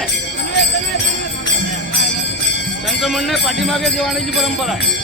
आहे. त्यांचं म्हणणं आहे पाठीमागे जेवणाची परंपरा आहे.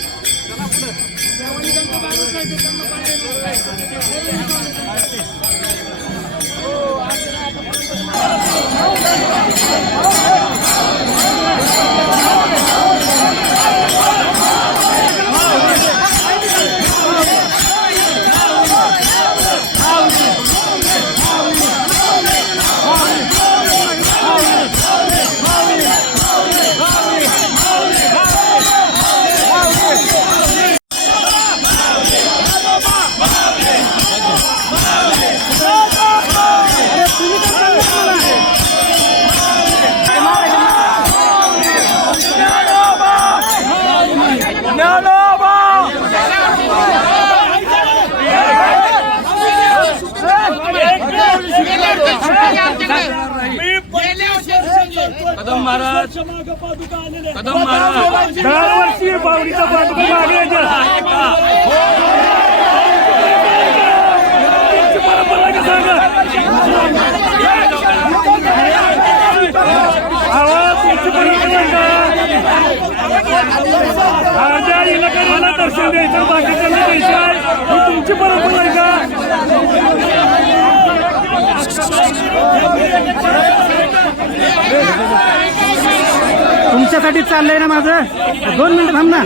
कदम महाराज कदम महाराज दरवर्षी बावडीचा पादुका मागण्याचा दर्शन द्यायचं बाकीच्यांना द्यायचं तुमची परंपरा आहे का? तुमच्यासाठी चाललंय ना माझं 2 मिनिट थांब ना.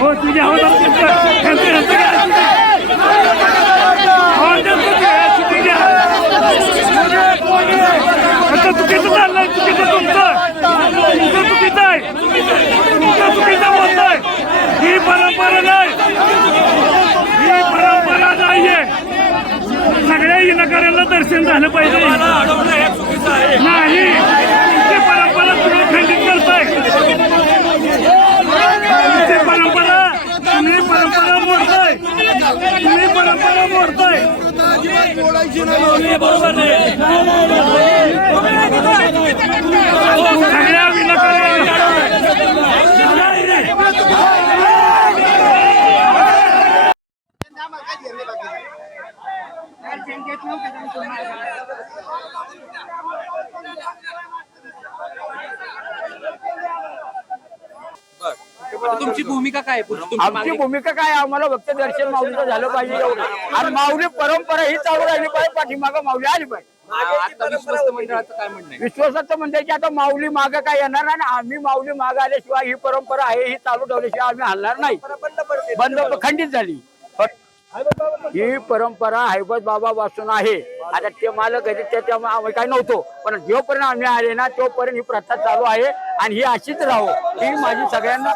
हो तुझ्या चुकीचं चाललंय. चुकीचं तुमचं चुकीचं आहे. तुमचं चुकीचं बोलतोय. ही परंपरा नाही. ही परंपरा नाहीये. सगळ्या इलाकाऱ्यांना दर्शन झालं पाहिजे. नाही तुमची परंपरा तुम्ही खंडित करताय. तुमची परंपरा तुम्ही परंपरा मोडताय. तुम्ही परंपरा मोडताय. बरोबर नाही. सगळ्या विनाकार्यांना तुमची भूमिका काय? आमची भूमिका काय? आम्हाला भक्त दर्शन माऊलीचं झालं पाहिजे एवढं. आणि माऊली परंपरा ही चालू राहिली पाहिजे. पाठीमागं माऊली आली पाहिजे. आता विश्वस्त मंडळाचं काय म्हणणं आहे? विश्वासाचं म्हणजे की आता माऊली मागं काय येणार नाही. आम्ही माऊली मागं आल्याशिवाय ही परंपरा आहे ही चालू ठेवल्याशिवाय आम्ही हलणार नाही. बंद खंडित झाली. ही परंपरा हैबत बाबा पासून आहे. आता ते मालक आहे त्याच्या आम्ही काय नव्हतो, पण जोपर्यंत आम्ही आले ना तोपर्यंत ही प्रथा चालू आहे आणि ही अशीच राहो. ही माझी सगळ्यांना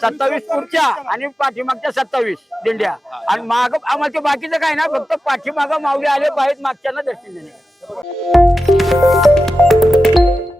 27 पुढच्या आणि पाठीमागच्या 27 दिंड्या आणि माग आम्हाला ते बाकीचं काय ना फक्त पाठीमागं माऊली आले पाहिजेत. मागच्यांना दर्शन देणे.